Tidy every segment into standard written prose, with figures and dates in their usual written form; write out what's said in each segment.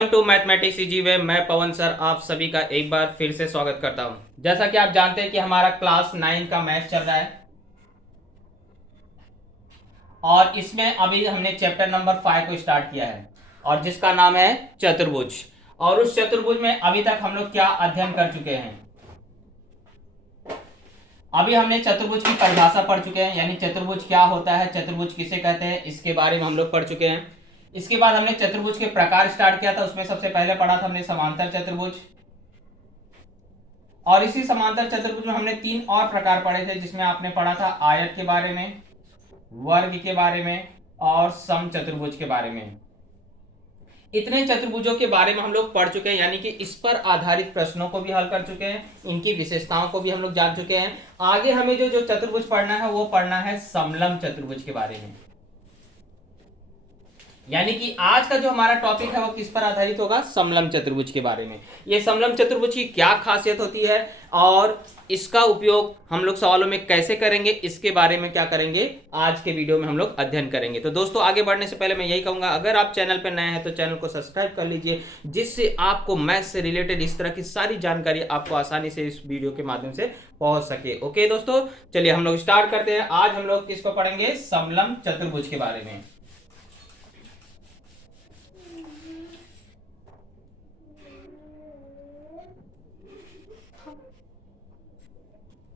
To mathematics easy way. मैं पवन sir आप सभी का एक बार फिर से स्वागत करता हूं। जैसा कि आप जानते हैं कि हमारा क्लास 9 का मैथ चल रहा है और इसमें अभी हमने चैप्टर नंबर 5 को स्टार्ट किया है और जिसका नाम है चतुर्भुज। और उस चतुर्भुज में अभी तक हम लोग क्या अध्ययन कर चुके हैं। अभी हमने चतुर्भुज की परिभाषा पढ़ चुके हैं, यानी चतुर्भुज क्या होता है, चतुर्भुज किसे कहते हैं, इसके बारे में हम लोग पढ़ चुके हैं। इसके बाद हमने चतुर्भुज के प्रकार स्टार्ट किया था। उसमें सबसे पहले पढ़ा था हमने समांतर चतुर्भुज, और इसी समांतर चतुर्भुज में हमने 3 और प्रकार पढ़े थे, जिसमें आपने पढ़ा था आयत के बारे में, वर्ग के बारे में और सम चतुर्भुज के बारे में। इतने चतुर्भुजों के बारे में हम लोग पढ़ चुके हैं, यानी कि इस पर आधारित प्रश्नों को भी हल कर चुके हैं, इनकी विशेषताओं को भी हम लोग जान चुके हैं। आगे हमें जो जो चतुर्भुज पढ़ना है वो पढ़ना है समलंब चतुर्भुज के बारे में। यानी कि आज का जो हमारा टॉपिक है वो किस पर आधारित होगा, समलंब चतुर्भुज के बारे में। ये समलंब चतुर्भुज की क्या खासियत होती है और इसका उपयोग हम लोग सवालों में कैसे करेंगे, इसके बारे में क्या करेंगे आज के वीडियो में हम लोग अध्ययन करेंगे। तो दोस्तों, आगे बढ़ने से पहले मैं यही कहूंगा, अगर आप चैनल पर नए हैं तो चैनल को सब्सक्राइब कर लीजिए, जिससे आपको मैथ से रिलेटेड इस तरह की सारी जानकारी आपको आसानी से इस वीडियो के माध्यम से पहुंच सके। ओके दोस्तों, चलिए हम लोग स्टार्ट करते हैं। आज हम लोग किसको पढ़ेंगे, समलंब चतुर्भुज के बारे में।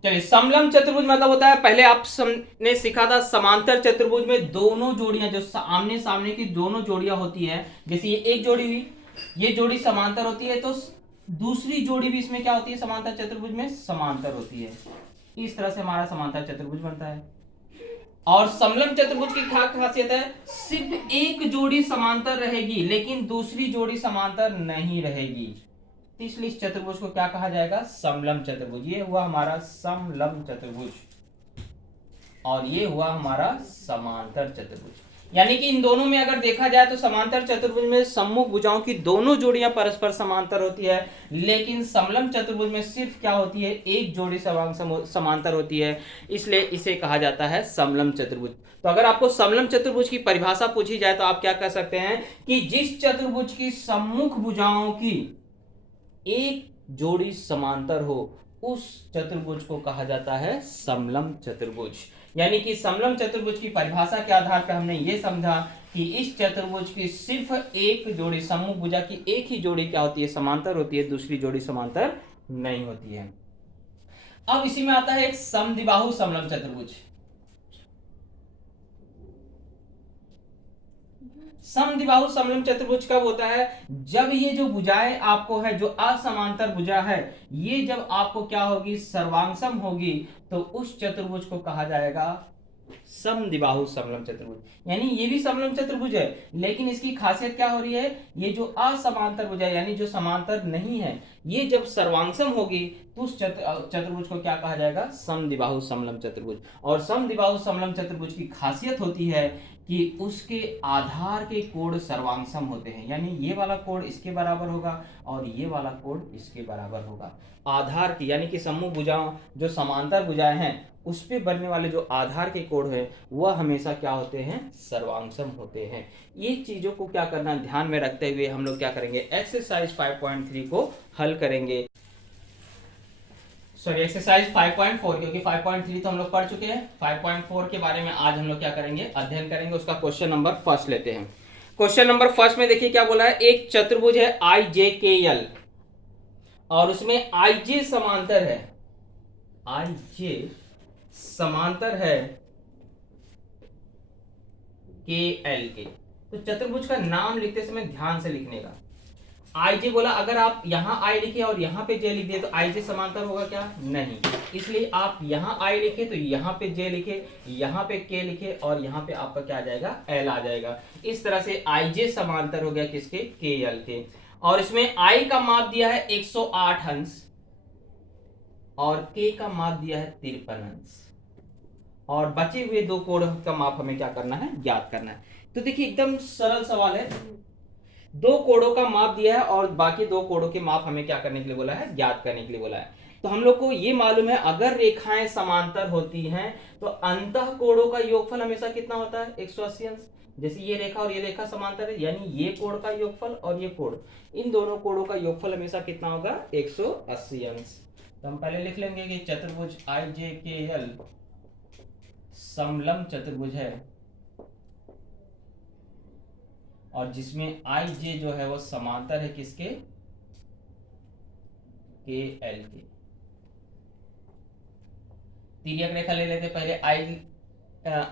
चलिए, समलंब चतुर्भुज मतलब होता है, पहले आपने सीखा था समांतर चतुर्भुज में दोनों जोड़ियां जो आमने सामने की दोनों जोड़ियां होती है, जैसे ये एक जोड़ी हुई, ये जोड़ी समांतर होती है, तो दूसरी जोड़ी भी इसमें क्या होती है, समांतर चतुर्भुज में समांतर होती है। इस तरह से हमारा समांतर चतुर्भुज बनता है। और समलंब चतुर्भुज की क्या खासियत है, सिर्फ एक जोड़ी समांतर रहेगी लेकिन दूसरी जोड़ी समांतर नहीं रहेगी, इसलिए इस चतुर्भुज को क्या कहा जाएगा, समलंब चतुर्भुज। ये हुआ हमारा समलंब चतुर्भुज और ये हुआ हमारा समांतर चतुर्भुज। यानी कि इन दोनों में अगर देखा जाए तो समांतर चतुर्भुज में सम्मुख भुजाओं की दोनों जोड़ियां परस्पर समांतर होती है, लेकिन समलंब चतुर्भुज में सिर्फ क्या होती है, एक जोड़ी समांतर होती है, इसलिए इसे कहा जाता है समलंब चतुर्भुज। तो अगर आपको समलंब चतुर्भुज की परिभाषा पूछी जाए तो आप क्या कह सकते हैं कि जिस चतुर्भुज की सम्मुख भुजाओं की एक जोड़ी समांतर हो, उस चतुर्भुज को कहा जाता है समलंब चतुर्भुज। यानी कि समलंब चतुर्भुज की परिभाषा के आधार पर हमने ये समझा कि इस चतुर्भुज की सिर्फ एक जोड़ी, सम्मुख भुजा की एक ही जोड़ी क्या होती है, समांतर होती है, दूसरी जोड़ी समांतर नहीं होती है। अब इसी में आता है एक समद्विबाहु समलंब चतुर्भुज। समद्विबाहु समलंब चतुर्भुज कब होता है, जब ये जो भुजाएं आपको है, जो असमांतर भुजा है, ये जब आपको क्या होगी, सर्वांगसम होगी, तो उस चतुर्भुज को कहा जाएगा समद्विबाहु समलंब चतुर्भुज। यानी ये भी समलंब चतुर्भुज है, लेकिन इसकी खासियत क्या हो रही है, ये जो असमांतर भुजा यानी जो समांतर नहीं है, ये जब सर्वांगसम होगी तो उस चतुर्भुज को क्या कहा जाएगा, समद्विबाहु समलंब चतुर्भुज। और समद्विबाहु समलंब चतुर्भुज की खासियत होती है कि उसके आधार के कोण सर्वांगसम होते हैं, यानी ये वाला कोण इसके बराबर होगा और ये वाला कोण इसके बराबर होगा। आधार की यानी कि सम्मुख भुजाओं जो समांतर भुजाएं हैं उस पे बनने वाले जो आधार के कोण है वह हमेशा क्या होते हैं, सर्वांगसम होते हैं। ये चीजों को क्या करना, ध्यान में रखते हुए हम लोग क्या करेंगे, एक्सरसाइज 5.3 को हल करेंगे। सॉरी, एक्सरसाइज 5.4, क्योंकि 5.3 तो हम लोग पढ़ चुके हैं। 5.4 के बारे में आज हम लोग क्या करेंगे, अध्ययन करेंगे। उसका क्वेश्चन नंबर फर्स्ट लेते हैं। क्वेश्चन नंबर फर्स्ट में देखिए क्या बोला है, एक चतुर्भुज है IJKL और उसमें IJ समांतर है, IJ समांतर है KL के। तो चतुर्भुज का नाम लिखते समय ध्यान से लिखने का। IJ बोला, अगर आप यहाँ I लिखे और यहाँ पे J लिख दिए तो IJ समांतर होगा क्या, नहीं, इसलिए आप यहाँ I लिखे तो यहाँ पे J लिखे, यहाँ पे K लिखे और यहाँ पे आपका क्या आ जाएगा, L आ जाएगा। इस तरह से IJ समांतर हो गया किसके, KL के। और इसमें I का माप दिया है 108 अंश और K का माप दिया है 53 अंश, और बचे हुए दो कोण का माप हमें क्या करना है, ज्ञात करना है। तो देखिए एकदम सरल सवाल है, दो कोणों का माप दिया है और बाकी दो कोणों के माप हमें क्या करने के लिए बोला है, ज्ञात करने के लिए बोला है। तो हम लोग को ये मालूम है, अगर रेखाएं समांतर होती हैं तो अंतः कोणों का योगफल हमेशा कितना होता है, 180 अंश। जैसे ये रेखा और ये रेखा समांतर है, यानी ये कोण का योगफल और ये कोण, इन दोनों कोणों का योगफल हमेशा कितना होगा? 180 अंश। तो हम पहले लिख लेंगे कि चतुर्भुज IJKL समलंब चतुर्भुज है, और जिसमें IJ जो है वो समांतर है किसके? KL के। तिर्यक रेखा ले लेते, पहले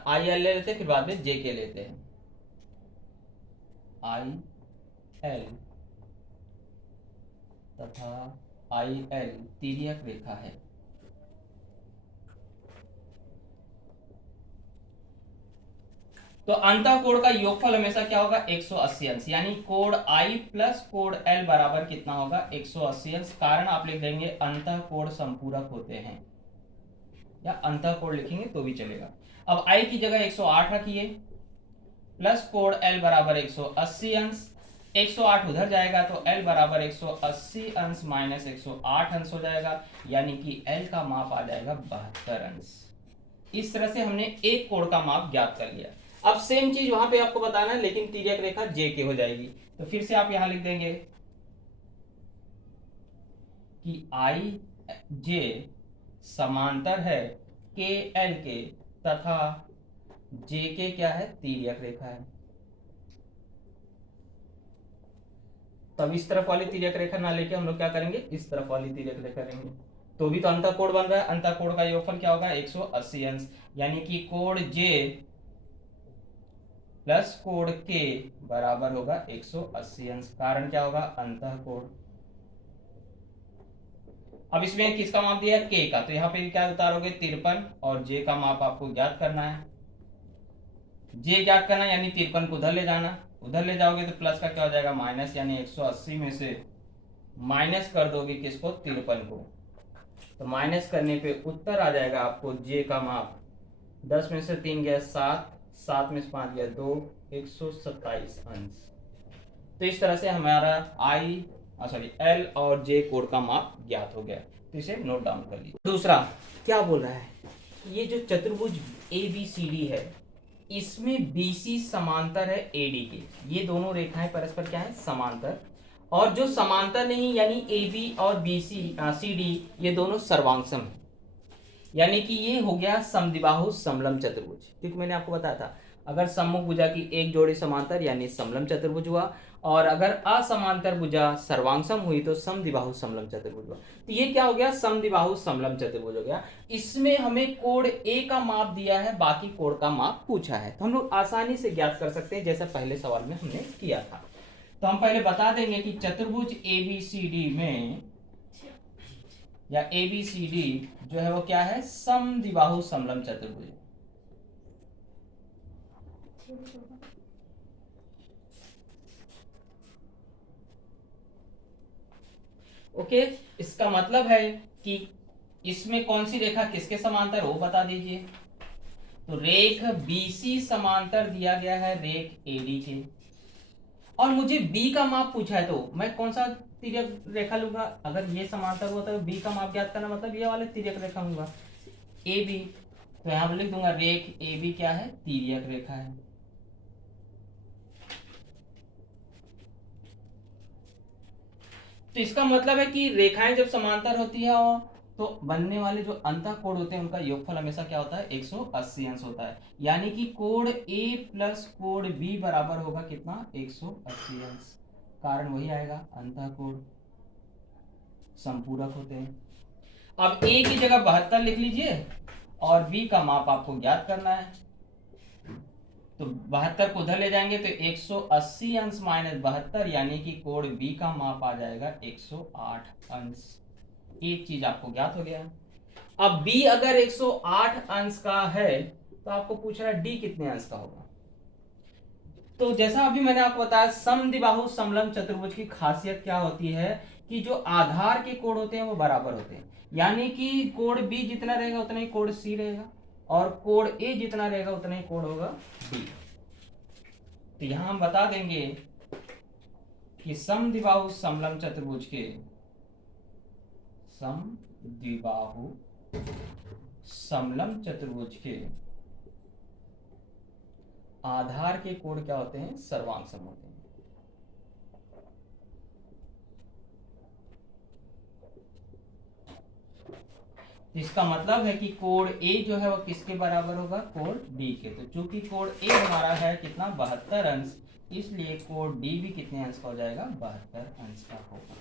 IL ले लेते, फिर बाद में JK लेते हैं। IL तथा IL तिर्यक रेखा है। तो अंतः कोण का योगफल हमेशा क्या होगा? 180 अंश, यानी कोण I प्लस कोण L बराबर कितना होगा? 180 अंश। कारण आप लिख देंगे अंतः कोण संपूरक होते हैं, या अंतः कोण लिखेंगे तो भी चलेगा। अब I की जगह 108 रखिए, प्लस कोण L बराबर 180 अंश। 108 उधर जाएगा तो L बराबर 180 अंश माइनस 108 अंश हो जाएगा, यानी कि L का माप आ जाएगा 72 अंश। इस तरह से हमने एक कोण का माप ज्ञात कर लिया। अब सेम चीज वहां पे आपको बताना है, लेकिन तिर्यक रेखा JK हो जाएगी। तो फिर से आप यहां लिख देंगे कि IJ समांतर है KL के, तथा JK क्या है? तिर्यक रेखा है। तब इस तरफ वाली तिर्यक रेखा ना लेके हम लोग क्या करेंगे? इस तरफ वाली तिर्यक रेखा लेंगे, तो भी तो अंतः कोण बन रहा है। अंतः कोण का योगफल क्या होगा? 180 अंश, यानी कि कोण J प्लस कोण K बराबर होगा 180 अंश। कारण क्या होगा? अंतः कोण। अब इसमें किसका माप दिया है? K का, तो यहाँ पे क्या उतारोगे? 53, और J का माप आपको ज्ञात करना है। J ज्ञात करना यानी 53 को उधर ले जाना, उधर ले जाओगे तो प्लस का क्या हो जाएगा? माइनस, यानी 180 में से माइनस कर दोगे किसको? 53 को। तो माइनस करने पे उत्तर आ जाएगा आपको J का माप 10 में से 3 गया 7, 7 में से 5 गया 2, 127 अंश। तो इस तरह से हमारा L और J कोण का माप ज्ञात हो गया। तो इसे नोट डाउन कर लीजिए। दूसरा क्या बोल रहा है? ये जो चतुर्भुज ABCD है, इसमें BC समांतर है AD के। ये दोनों रेखाएं परस्पर क्या है? समांतर। और जो समांतर नहीं, यानी AB और CD ये दोनों सर्वांगसम है, यानी कि ये हो गया समद्विबाहु समलंब चतुर्भुज। क्योंकि मैंने आपको बताया था, अगर सम्मुख भुजा की एक जोड़ी समांतर यानी समलंब चतुर्भुज हुआ, और अगर असमांतर भुजा सर्वांगसम हुई तो समद्विबाहु समलंब चतुर्भुज हुआ। तो ये क्या हो गया? समद्विबाहु समलंब चतुर्भुज हो गया। इसमें हमें कोण A का माप दिया है, बाकी कोण का माप पूछा है, तो हम लोग आसानी से ज्ञात कर सकते हैं, जैसा पहले सवाल में हमने किया था। तो हम पहले बता देंगे कि चतुर्भुज ABCD में, या ABCD जो है वो क्या है? समद्विबाहु समलंब चतुर्भुज। ओके, इसका मतलब है कि इसमें कौन सी रेखा किसके समांतर वो बता दीजिए। तो रेख BC समांतर दिया गया है रेख AD के, और मुझे B का माप पूछा है, तो मैं कौन सा तिर्यक रेखा लूंगा? अगर ये समांतर हुआ तो B का माप ज्ञात करना मतलब ये वाले तिर्यक रेखा लूंगा AB। तो यहां पर लिख दूंगा रेख AB क्या है? तिर्यक रेखा है। तो इसका मतलब है कि रेखाएं जब समांतर होती है तो बनने वाले जो अंतः कोण होते हैं उनका योगफल हमेशा क्या होता है? 180 अंश होता है, यानी कि कोण A प्लस कोण B बराबर होगा कितना? 180 अंश। कारण वही आएगा, अंतः कोण संपूरक होते हैं। अब A की जगह 72 लिख लीजिए, और B का माप आपको ज्ञात करना है। तो 72 को उधर ले जाएंगे तो 180 अंश माइनस 72, यानी कि कोण B का माप आ जाएगा 108 अंश। एक चीज आपको ज्ञात हो गया। अब B अगर 108 अंश का है तो आपको पूछ रहा है D कितने अंश का होगा। तो जैसा अभी मैंने आपको बताया, समद्विबाहु समलंब चतुर्भुज की खासियत क्या होती है कि जो आधार के कोण होते हैं वो बराबर होते हैं, यानी कि कोण B जितना रहेगा उतना ही कोण C रहेगा, और कोण A जितना रहेगा उतना ही कोण होगा B। तो यहां हम बता देंगे कि समद्विबाहु समलंब चतुर्भुज के, समद्विबाहु समलंब चतुर्भुज के आधार के कोण क्या होते हैं, सर्वांग सम होते हैं। इसका मतलब है कि कोण ए जो है वो किसके बराबर होगा, कोण डी के। तो चूंकि कोण ए हमारा है कितना, 72 अंश, इसलिए कोण डी भी कितने अंश का हो जाएगा, 72 अंश का होगा।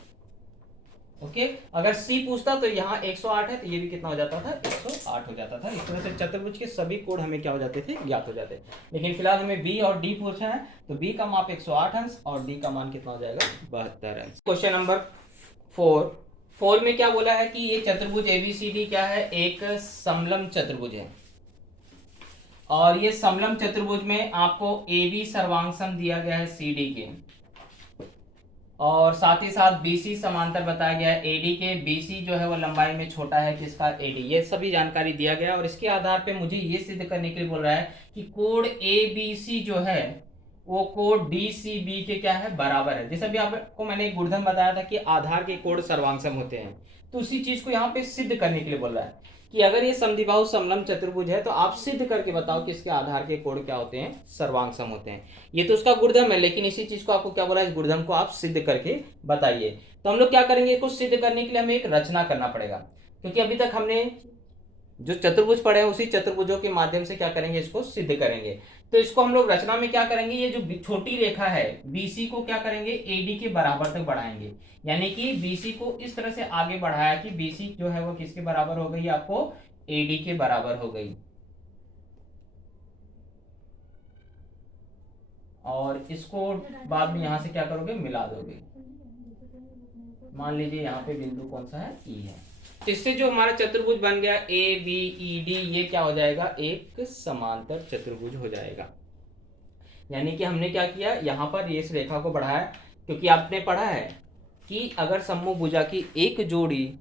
ओके, अगर सी पूछता तो यहाँ 108 है, तो ये भी कितना हो जाता था, 108 हो जाता था। इस तरह से चतुर्भुज के सभी कोण हमें क्या हो जाते थे, ज्ञात हो जाते। लेकिन फिलहाल हमें बी और डी पूछा है, तो बी का माप 108 अंश और डी का मान कितना हो जाएगा, 72 अंश। क्वेश्चन नंबर 4 में क्या बोला है कि ये चतुर्भुज एबीसीडी क्या है, एक समलंब चतुर्भुज है। और ये समलंब चतुर्भुज में आपको ए बी सर्वांग सम दिया गया है सी डी के, और साथ ही साथ BC समांतर बताया गया है AD के। BC जो है वो लंबाई में छोटा है किसका, AD। ये सभी जानकारी दिया गया, और इसके आधार पे मुझे ये सिद्ध करने के लिए बोल रहा है कि कोण ABC जो है वो कोण DCB के क्या है, बराबर है। जैसे अभी आपको मैंने एक गुणधर्म बताया था कि आधार के कोण सर्वांगसम होते हैं, तो उसी चीज को यहाँ पे सिद्ध करने के लिए बोल रहा है कि अगर ये समद्विबाहु समलंब चतुर्भुज है तो आप सिद्ध करके बताओ कि इसके आधार के कोण क्या होते हैं, सर्वांग सम होते हैं। ये तो उसका गुणधर्म है, लेकिन इसी चीज को आपको क्या बोला है, इस गुणधर्म को आप सिद्ध करके बताइए। तो हम लोग क्या करेंगे, इसको सिद्ध करने के लिए हमें एक रचना करना पड़ेगा, क्योंकि अभी तक हमने जो चतुर्भुज पढ़े हैं उसी चतुर्भुजों के माध्यम से क्या करेंगे, इसको सिद्ध करेंगे। तो इसको हम लोग रचना में क्या करेंगे, ये जो छोटी रेखा है BC को क्या करेंगे, AD के बराबर तक बढ़ाएंगे। यानी कि BC को इस तरह से आगे बढ़ाया कि BC जो है वो किसके बराबर हो गई, आपको AD के बराबर हो गई। और इसको बाद में यहां से क्या करोगे, मिला दोगे। मान लीजिए यहाँ पे बिंदु कौन सा है, E है। तो इससे जो हमारा चतुर्भुज बन गया ABED, ये क्या हो जाएगा, एक समांतर चतुर्भुज हो जाएगा। यानी कि हमने क्या किया, यहाँ पर इस रेखा को बढ़ाया, क्योंकि आपने पढ़ा है कि अगर समभुजा की एक जोड़ी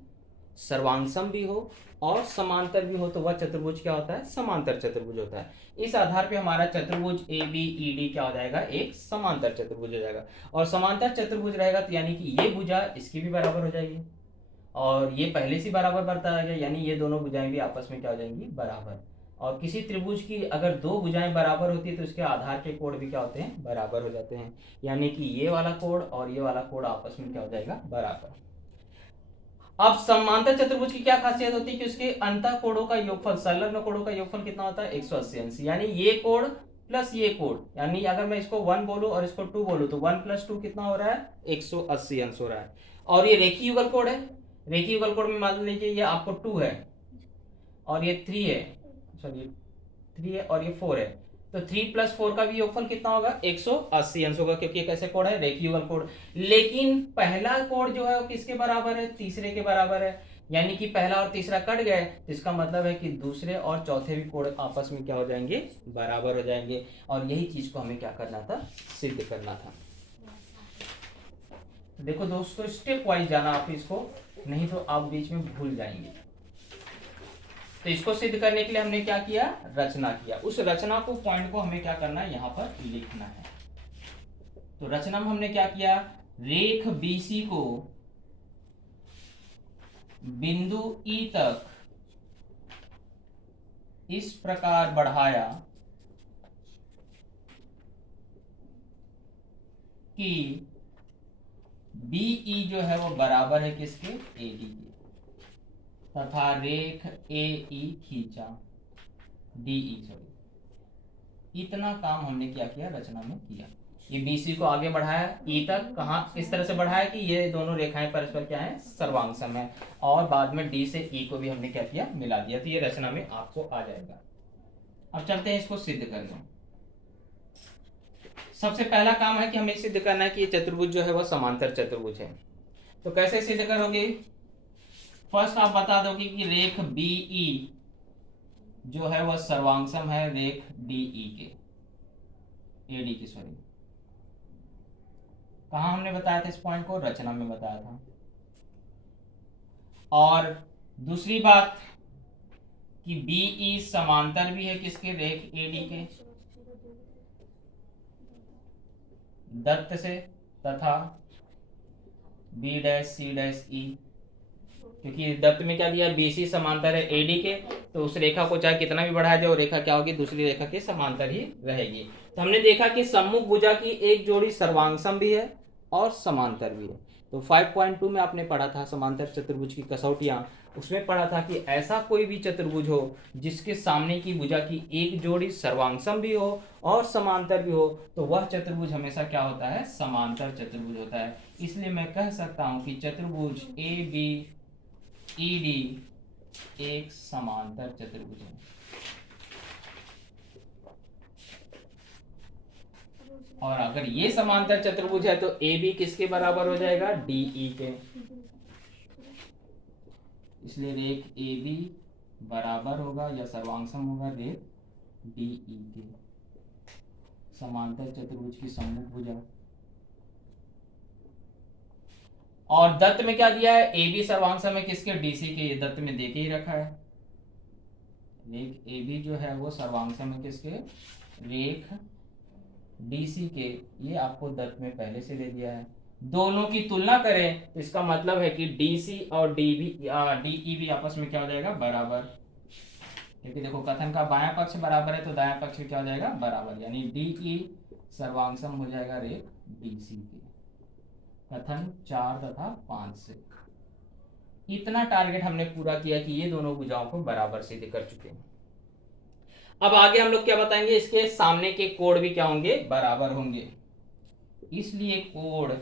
सर्वांगसम भी हो और समांतर भी हो तो वह चतुर्भुज क्या होता है, समांतर चतुर्भुज होता है। इस आधार पे हमारा चतुर्भुज ABED क्या हो जाएगा, एक समांतर चतुर्भुज हो जाएगा। और समांतर चतुर्भुज रहेगा तो यानी कि ये भुजा इसकी भी बराबर हो जाएगी, और ये पहले से बराबर बताया गया, यानी ये दोनों भुजाएं भी आपस में क्या हो जाएंगी, बराबर। और किसी त्रिभुज की अगर दो भुजाएं बराबर होती है तो उसके आधार के कोण भी क्या होते हैं, बराबर हो जाते हैं। यानी कि ये वाला कोण और ये वाला कोण आपस में क्या हो जाएगा, बराबर। अब समांतर चतुर्भुज की क्या खासियत होती है कि उसके अंतः कोणों का योगफल, संलग्न कोणों का योगफल कितना होता है, 180 अंश। यानी ये कोण प्लस ये कोण, यानी अगर मैं इसको 1 बोलूं और इसको 2 बोलूं तो 1 + 2 कितना हो रहा है, 180 अंश हो रहा है। और ये रेखीय युगल कोण है, रेखीय युगल कोण में मान लीजिए ये आपको 2 है और ये 3 है, सॉरी 3 है और ये 4 है, तो 3 + 4 का भी योगफल कितना होगा, 180 अंश होगा, क्योंकि कैसे कोण है, रेखीय युगल कोण। लेकिन पहला कोण जो है वो किसके बराबर है, तीसरे के बराबर है। यानी कि पहला और तीसरा कट गए, तो इसका मतलब है कि दूसरे और चौथे भी कोण आपस में क्या हो जाएंगे, बराबर हो जाएंगे। और यही चीज को हमें क्या करना था, सिद्ध करना था। देखो दोस्तों, स्टेप वाइज जाना आप इसको, नहीं तो आप बीच में भूल जाएंगे। तो इसको सिद्ध करने के लिए हमने क्या किया, रचना किया। उस रचना को, पॉइंट को हमें क्या करना है, यहां पर लिखना है। तो रचना में हमने क्या किया, रेख BC को बिंदु E तक इस प्रकार बढ़ाया कि BE जो है वो बराबर है किसके, AD के, तथा रेख AE खींचा, DE सॉरी। इतना काम हमने क्या किया, रचना में किया। ये BC को आगे बढ़ाया E तक, कहाँ इस तरह से बढ़ाया कि ये दोनों रेखाएं परस्पर क्या है, सर्वांगसम है। और बाद में D से E को भी हमने क्या किया, मिला दिया। तो ये रचना में आपको आ जाएगा। अब चलते हैं इसको सिद्ध करने। सबसे पहला काम है कि हमें सिद्ध करना है कि ये चतुर्भुज जो है वो समांतर चतुर्भुज है। तो कैसे सिद्ध करोगे, फर्स्ट आप बता दोगे कि रेख BE जो है वह सर्वांगसम है रेख DE के, AD की, सॉरी। कहाँ हमने बताया था इस पॉइंट को, रचना में बताया था। और दूसरी बात कि BE समांतर भी है किसके, रेख AD के, दत्त से, तथा B', C', E, क्योंकि दत्त में क्या दिया, BC समांतर है AD के, तो उस रेखा को चाहे कितना भी बढ़ाया जाए वो रेखा क्या होगी, दूसरी रेखा के समांतर ही रहेगी। तो हमने देखा कि सम्मुख भुजा की एक जोड़ी सर्वांगसम भी है और समांतर भी है। तो 5.2 में आपने पढ़ा था समांतर चतुर्भुज की कसौटियां, उसमें पढ़ा था कि ऐसा कोई भी चतुर्भुज हो जिसके सामने की भुजा की एक जोड़ी सर्वांगसम भी हो और समांतर भी हो, तो वह चतुर्भुज हमेशा क्या होता है, समांतर चतुर्भुज होता है। इसलिए मैं कह सकता हूं कि चतुर्भुज ए बी ई डी एक समांतर चतुर्भुज है। और अगर ये समांतर चतुर्भुज है तो ए बी किसके बराबर हो जाएगा, डी ई के। इसलिए रेख ए बी बराबर होगा या सर्वांगसम होगा रेख डी ई के। समांतर चतुर्भुज की सम्मुख भुजा। और दत्त में क्या दिया है, ए बी सर्वांगसम है किसके, डीसी के। ये दत्त में दे के ही रखा है। रेख ए बी जो है वो सर्वांगसम है किसके, रेख डीसी के। ये आपको दत्त में पहले से दे दिया है। दोनों की तुलना करें तो इसका मतलब है कि डीसी और डीई भी आपस में क्या हो जाएगा, बराबर। क्योंकि देखो कथन का बायां पक्ष बराबर है तो दायां पक्ष क्या हो जाएगा, बराबर। यानी डीई सर्वांगसम हो जाएगा रेख डीसी के। कथन 4 तथा 5 से इतना टारगेट हमने पूरा किया कि ये दोनों भुजाओं को बराबर सिद्ध कर चुके हैं। अब आगे हम लोग क्या बताएंगे, इसके सामने के कोण भी क्या होंगे, बराबर होंगे। इसलिए कोण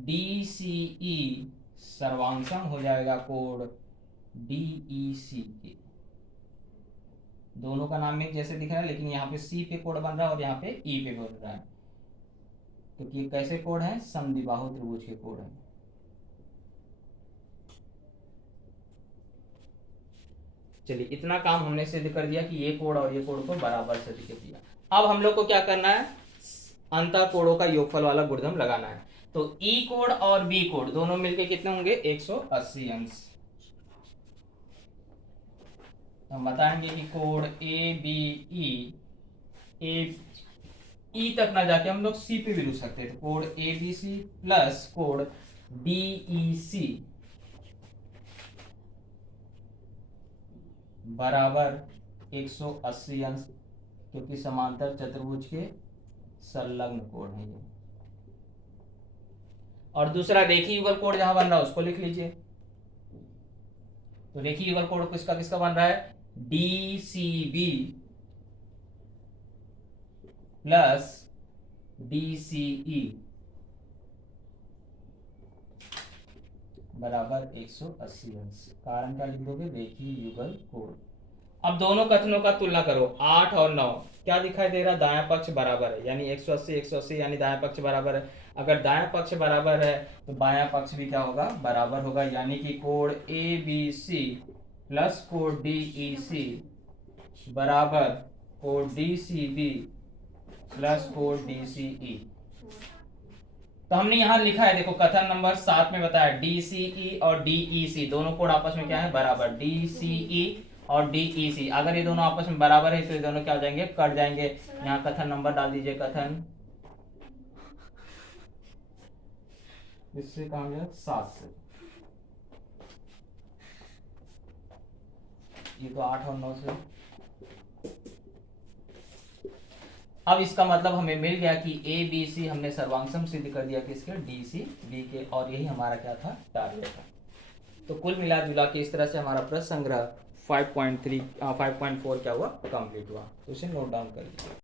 DCE सर्वांगसम हो जाएगा कोण DEC के। दोनों का नाम एक जैसे दिख रहा है, लेकिन यहाँ पे C पे कोण बन रहा है और यहाँ पे E पे बन रहा है, क्योंकि ये कैसे कोण है, समद्विबाहु त्रिभुज के कोण है। चलिए इतना काम हमने सिद्ध कर दिया कि ये कोण और ये कोण को बराबर सिद्ध कर दिया। अब हम लोग को क्या करना है, अंतः कोणों का योगफल वाला गुणधर्म लगाना है। तो ई कोण और बी कोण दोनों मिलके कितने होंगे, 180 अंश। हम बताएंगे कि कोण ए बी ई तक ना जाके हम लोग सी पे भी रुक सकते हैं। तो कोण ए बी सी प्लस कोण डी ई सी बराबर 180 अंश, क्योंकि समांतर चतुर्भुज के संलग्न कोण है ये। और दूसरा रेखीय युगल कोण जहां बन रहा है उसको लिख लीजिए। तो रेखीय युगल कोण किसका किसका बन रहा है, DCB प्लस DCE बराबर 180 अंश। कारण क्या लिख दोगे, रेखीय युगल कोण। अब दोनों कथनों का तुलना करो, 8 और 9 क्या दिखाई दे रहा, दायां पक्ष बराबर है, यानी 180 180 यानी दायां पक्ष बराबर है। अगर दायां पक्ष बराबर है तो बायां पक्ष भी क्या होगा, बराबर होगा। यानी कि कोण ABC प्लस कोण DEC बराबर कोण DCB प्लस कोण DCE। तो हमने यहां लिखा है, देखो कथन नंबर 7 में बताया DCE और DEC दोनों कोण आपस में क्या है, बराबर। DCE और DEC अगर ये दोनों आपस में बराबर है तो ये दोनों क्या हो जाएंगे, कट जाएंगे। यहाँ कथन नंबर डाल दीजिए, कथन इससे कहा गया 7 से। ये तो 8 और 9 से। अब इसका मतलब हमें मिल गया कि ABC हमने सर्वांगसम सिद्ध कर दिया किसके, DCB के। और यही हमारा क्या था, टारगेट था। तो कुल मिला जुला के इस तरह से हमारा प्रश्न संग्रह 5.4 क्या हुआ, कंप्लीट हुआ। तो इसे नोट डाउन कर लीजिए।